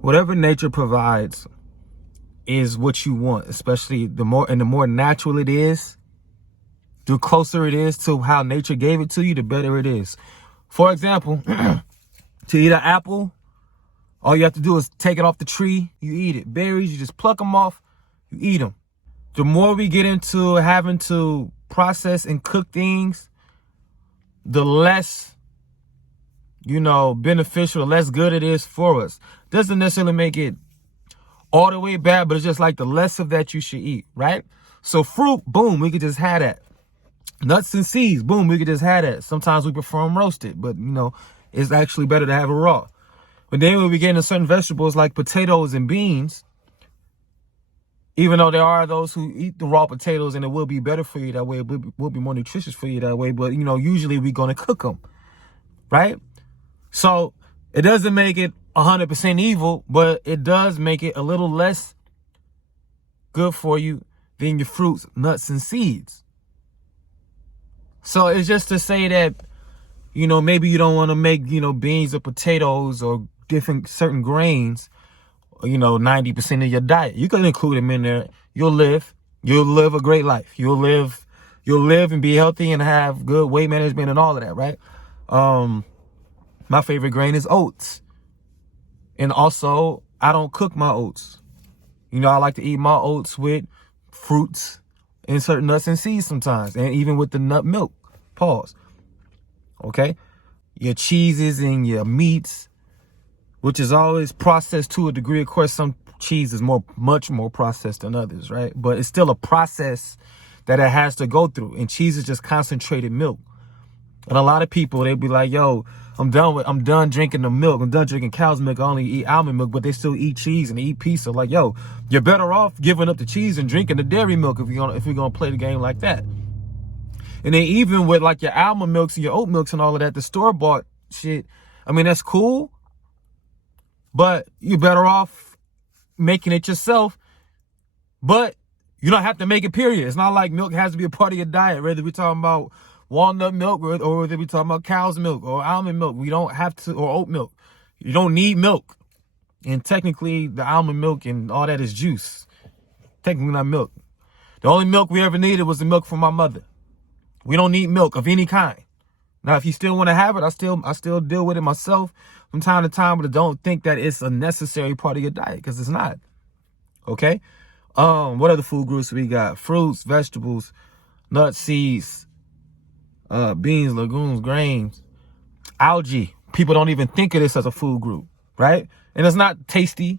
Whatever nature provides is what you want, especially the more natural it is, the closer it is to how nature gave it to you, the better it is. For example, to eat an apple, all you have to do is take it off the tree, you eat it. Berries, you just pluck them off, you eat them. The more we get into having to process and cook things, the less, beneficial, the less good it is for us. Doesn't necessarily make it all the way bad, but it's just like the less of that you should eat, right? So fruit, boom, we could just have that. Nuts and seeds, boom, we could just have that. Sometimes we prefer them roasted, but it's actually better to have it raw. But then when we get into certain vegetables like potatoes and beans, even though there are those who eat the raw potatoes and it will be better for you that way, it will be more nutritious for you that way, but usually we're going to cook them, right? So it doesn't make it 100% evil, but it does make it a little less good for you than your fruits, nuts, and seeds. So it's just to say that, maybe you don't want to make, beans or potatoes or different certain grains, 90% of your diet. You can include them in there. You'll live a great life. You'll live and be healthy and have good weight management and all of that, right? My favorite grain is oats. And also, I don't cook my oats. I like to eat my oats with fruits and certain nuts and seeds sometimes, and even with the nut milk. Pause. Okay? Your cheeses and your meats, which is always processed to a degree. Of course, some cheese is much more processed than others, right? But it's still a process that it has to go through. And cheese is just concentrated milk. And a lot of people, they'd be like, yo, I'm done drinking the milk. I'm done drinking cow's milk. I only eat almond milk, but they still eat cheese and they eat pizza. Like, yo, you're better off giving up the cheese and drinking the dairy milk if you're gonna play the game like that. And then even with like your almond milks and your oat milks and all of that, the store-bought shit, I mean, that's cool, but you're better off making it yourself. But you don't have to make it, period. It's not like milk has to be a part of your diet, whether we're talking about walnut milk or whether we're talking about cow's milk or almond milk. We don't have to, or oat milk. You don't need milk. And technically, the almond milk and all that is juice. Technically not milk. The only milk we ever needed was the milk from my mother. We don't need milk of any kind. Now, if you still want to have it, I still deal with it myself from time to time, but I don't think that it's a necessary part of your diet, because it's not. Okay? What other food groups we got? Fruits, vegetables, nuts, seeds, beans, legumes, grains, algae. People don't even think of this as a food group, right? And it's not tasty,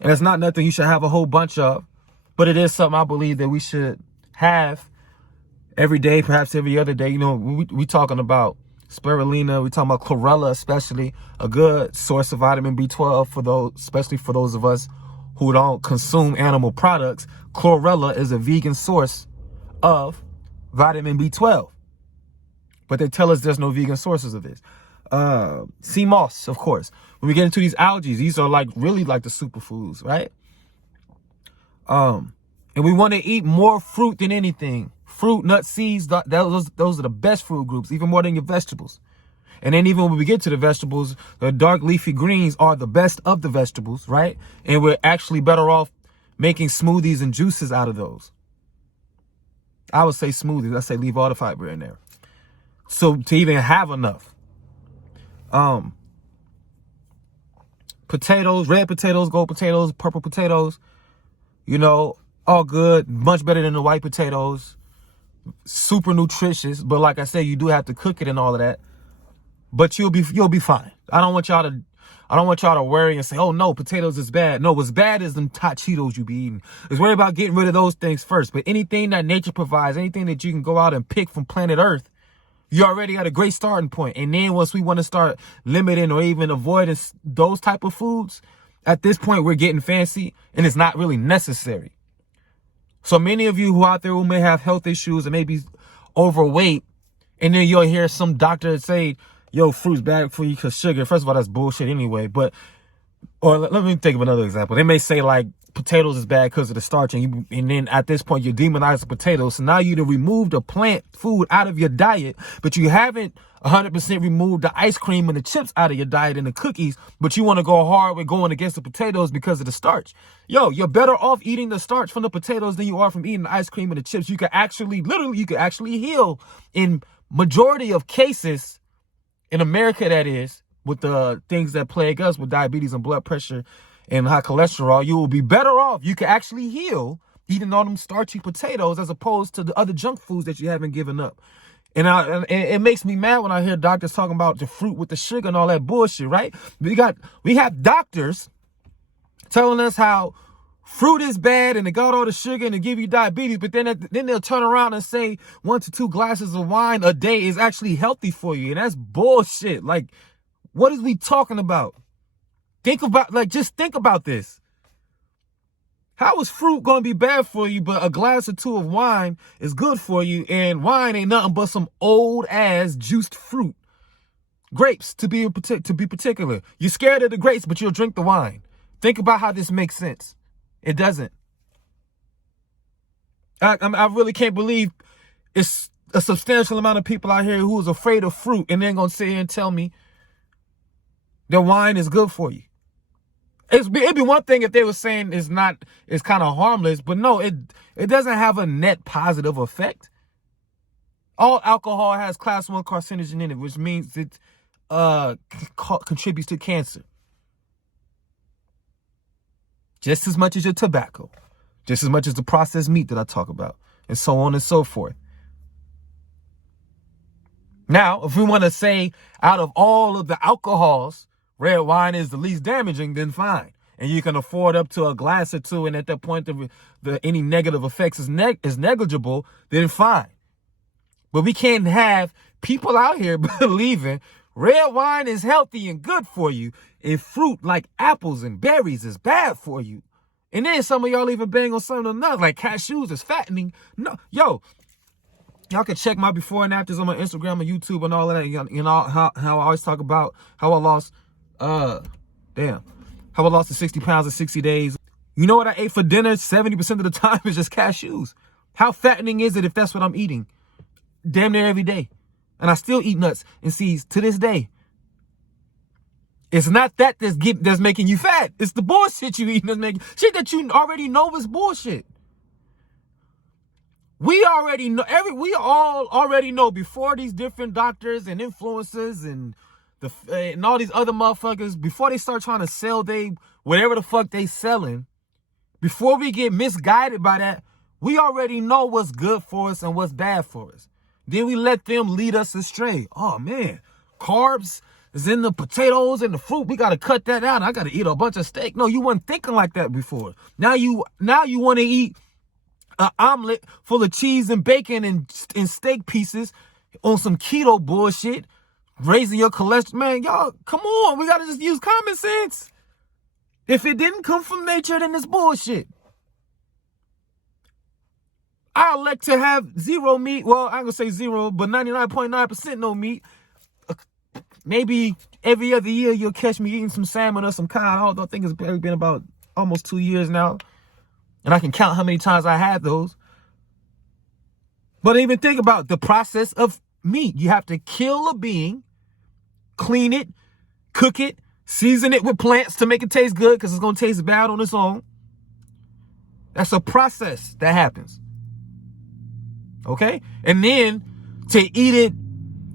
and it's not nothing you should have a whole bunch of, but it is something I believe that we should have every day, perhaps every other day. We talking about spirulina, we talking about chlorella, especially a good source of vitamin B12 for those, especially for those of us who don't consume animal products. Chlorella is a vegan source of vitamin B12. But they tell us there's no vegan sources of this. Sea moss, of course. When we get into these algae, these are really like the superfoods, right? And we want to eat more fruit than anything. Fruit, nuts, seeds, those are the best food groups, even more than your vegetables. And then even when we get to the vegetables, the dark leafy greens are the best of the vegetables, right? And we're actually better off making smoothies and juices out of those. I would say smoothies. I say leave all the fiber in there. So to even have enough. Potatoes, red potatoes, gold potatoes, purple potatoes, all good. Much better than the white potatoes. Super nutritious. But like I said, you do have to cook it and all of that. But you'll be fine. I don't want y'all to worry and say, oh no, potatoes is bad. No, what's bad is them hot Cheetos you be eating. It's worry about getting rid of those things first. But anything that nature provides, anything that you can go out and pick from planet Earth, you already got a great starting point. And then once we want to start limiting or even avoiding those type of foods, at this point we're getting fancy and it's not really necessary. So many of you who out there who may have health issues and may be overweight, and then you'll hear some doctor say, yo, fruit's bad for you because sugar. First of all, that's bullshit anyway. But Or let me think of another example. They may say like potatoes is bad because of the starch, and then at this point you're demonizing potatoes. So now you have removed a plant food out of your diet, but you haven't 100% removed the ice cream and the chips out of your diet and the cookies, but you want to go hard with going against the potatoes because of the starch. Yo, you're better off eating the starch from the potatoes than you are from eating the ice cream and the chips. You could actually, literally, you could actually heal in majority of cases in America, that is, with the things that plague us with diabetes and blood pressure and high cholesterol. You will be better off. You can actually heal eating all them starchy potatoes as opposed to the other junk foods that you haven't given up. And it makes me mad when I hear doctors talking about the fruit with the sugar and all that bullshit, right? We have doctors telling us how fruit is bad and they got all the sugar and they give you diabetes, but then they'll turn around and say 1 to 2 glasses of wine a day is actually healthy for you. And that's bullshit. Like, what is we talking about? Just think about this. How is fruit going to be bad for you, but a glass or 2 of wine is good for you? And wine ain't nothing but some old ass juiced fruit. Grapes, to be particular. You're scared of the grapes, but you'll drink the wine. Think about how this makes sense. It doesn't. I really can't believe it's a substantial amount of people out here who is afraid of fruit, and they're going to sit here and tell me that wine is good for you. It'd be one thing if they were saying it's kind of harmless, but no, it doesn't have a net positive effect. All alcohol has class 1 carcinogen in it, which means it contributes to cancer. Just as much as your tobacco, just as much as the processed meat that I talk about, and so on and so forth. Now, if we want to say out of all of the alcohols, red wine is the least damaging, then fine. And you can afford up to a glass or 2, and at that point, any negative effects is negligible, then fine. But we can't have people out here believing red wine is healthy and good for you if fruit like apples and berries is bad for you. And then some of y'all even bang on something else, like cashews is fattening. No, yo, y'all can check my before and afters on my Instagram and YouTube and all of that. You know how I always talk about how I lost how I lost the 60 pounds in 60 days. You know what I ate for dinner 70% of the time is just cashews. How fattening is it if that's what I'm eating? Damn near every day. And I still eat nuts and seeds to this day. It's not that's making you fat. It's the bullshit you eating that's making shit that you already know is bullshit. We all already know before these different doctors and influencers and all these other motherfuckers, before they start trying to sell whatever the fuck they selling, before we get misguided by that, we already know what's good for us and what's bad for us. Then we let them lead us astray. Oh man, carbs is in the potatoes and the fruit. We got to cut that out. I got to eat a bunch of steak. No, you weren't thinking like that before. Now you want to eat an omelet full of cheese and bacon and steak pieces on some keto bullshit, raising your cholesterol. Man, y'all, come on. We got to just use common sense. If it didn't come from nature, then it's bullshit. I elect to have zero meat. Well, I'm going to say zero, but 99.9% no meat. Maybe every other year you'll catch me eating some salmon or some cod. I think it's been about almost 2 years now. And I can count how many times I had those. But even think about the process of meat. You have to kill a being, clean it, cook it, season it with plants to make it taste good because it's going to taste bad on its own. That's a process that happens. Okay? And then to eat it,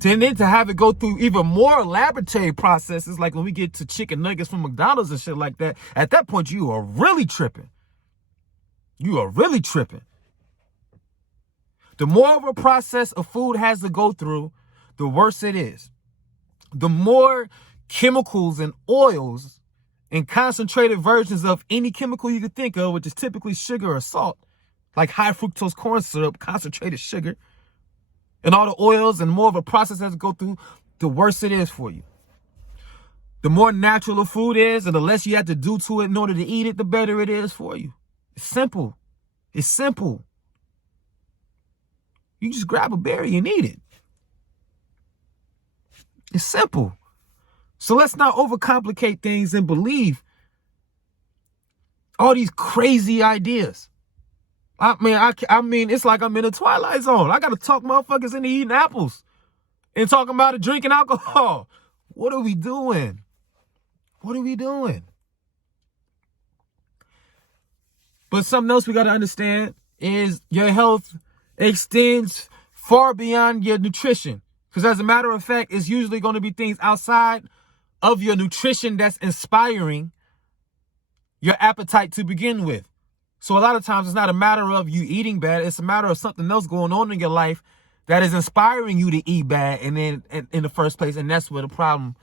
and then to have it go through even more laboratory processes, like when we get to chicken nuggets from McDonald's and shit like that, at that point you are really tripping. You are really tripping. The more of a process a food has to go through, the worse it is. The more chemicals and oils and concentrated versions of any chemical you could think of, which is typically sugar or salt, like high fructose corn syrup, concentrated sugar, and all the oils and more of a process has to go through, the worse it is for you. The more natural a food is and the less you have to do to it in order to eat it, the better it is for you. It's simple. It's simple. You just grab a berry and eat it. It's simple. So let's not overcomplicate things and believe All these crazy ideas. I mean, it's like I'm in a Twilight Zone. I got to talk motherfuckers into eating apples and talking about it, drinking alcohol. What are we doing? What are we doing? But something else we got to understand is your health extends far beyond your nutrition. Because as a matter of fact, it's usually going to be things outside of your nutrition that's inspiring your appetite to begin with. So a lot of times it's not a matter of you eating bad. It's a matter of something else going on in your life that is inspiring you to eat bad and then in the first place. And that's where the problem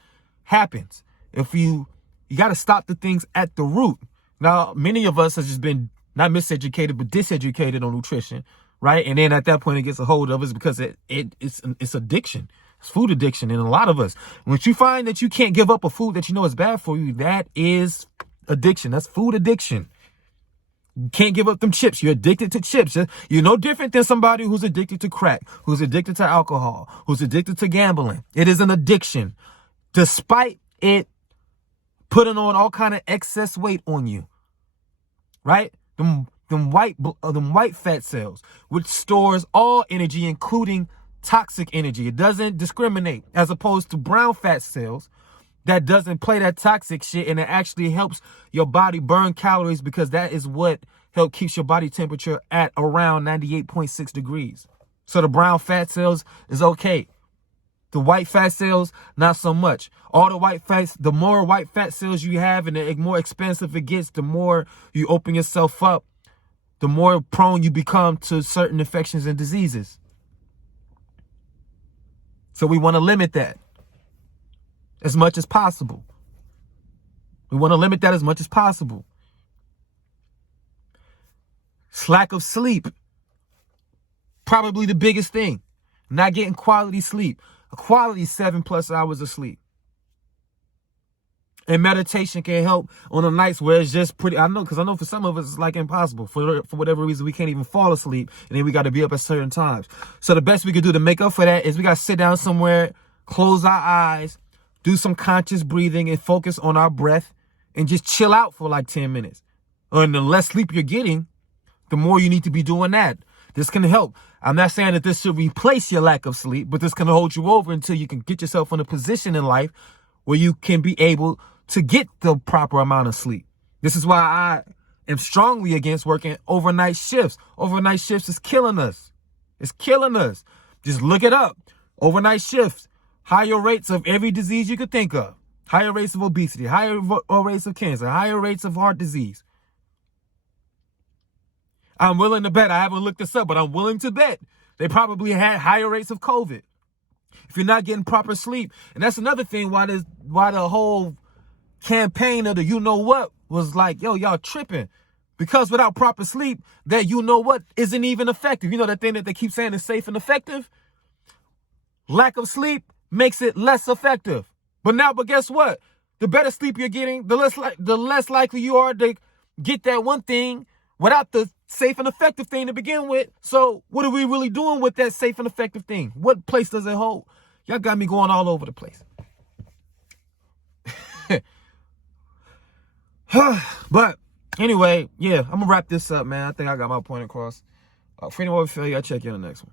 happens. If you got to stop the things at the root. Now, many of us have just been not miseducated, but diseducated on nutrition, right? And then at that point, it gets a hold of us because it's addiction. It's food addiction. And a lot of us, once you find that you can't give up a food that you know is bad for you, that is addiction. That's food addiction. You can't give up them chips. You're addicted to chips. You're no different than somebody who's addicted to crack, who's addicted to alcohol, who's addicted to gambling. It is an addiction, despite it putting on all kind of excess weight on you, right? Them white fat cells, which stores all energy, including toxic energy. It doesn't discriminate, as opposed to brown fat cells that doesn't play that toxic shit, and it actually helps your body burn calories because that is what keeps your body temperature at around 98.6 degrees. So the brown fat cells is okay. The white fat cells, not so much. All the more white fat cells you have and the more expensive it gets, the more you open yourself up, the more prone you become to certain infections and diseases. So we want to limit that as much as possible. We want to limit that as much as possible. Lack of sleep, probably the biggest thing. Not getting quality sleep. A quality 7+ hours of sleep. And meditation can help on the nights where it's just pretty. I know for some of us it's like impossible. For whatever reason, we can't even fall asleep, and then we got to be up at certain times. So the best we could do to make up for that is we got to sit down somewhere, close our eyes, do some conscious breathing, and focus on our breath, and just chill out for like 10 minutes. And the less sleep you're getting, the more you need to be doing that. This can help. I'm not saying that this should replace your lack of sleep, but this can hold you over until you can get yourself in a position in life where you can be able to get the proper amount of sleep. This is why I am strongly against working overnight shifts. Overnight shifts is killing us. It's killing us. Just look it up. Overnight shifts, higher rates of every disease you could think of. Higher rates of obesity, higher rates of cancer, higher rates of heart disease. I'm willing to bet, I haven't looked this up, but I'm willing to bet they probably had higher rates of COVID. If you're not getting proper sleep. And that's another thing why the whole campaign of the you know what was like, yo, y'all tripping. Because without proper sleep, that you know what isn't even effective. You know that thing that they keep saying is safe and effective? Lack of sleep makes it less effective. But guess what? The better sleep you're getting, the less likely you are to get that one thing without the safe and effective thing to begin with. So what are we really doing with that safe and effective thing? What place does it hold? Y'all got me going all over the place. But anyway, yeah, I'm going to wrap this up, man. I think I got my point across. For any more failure, I'll check you on the next one.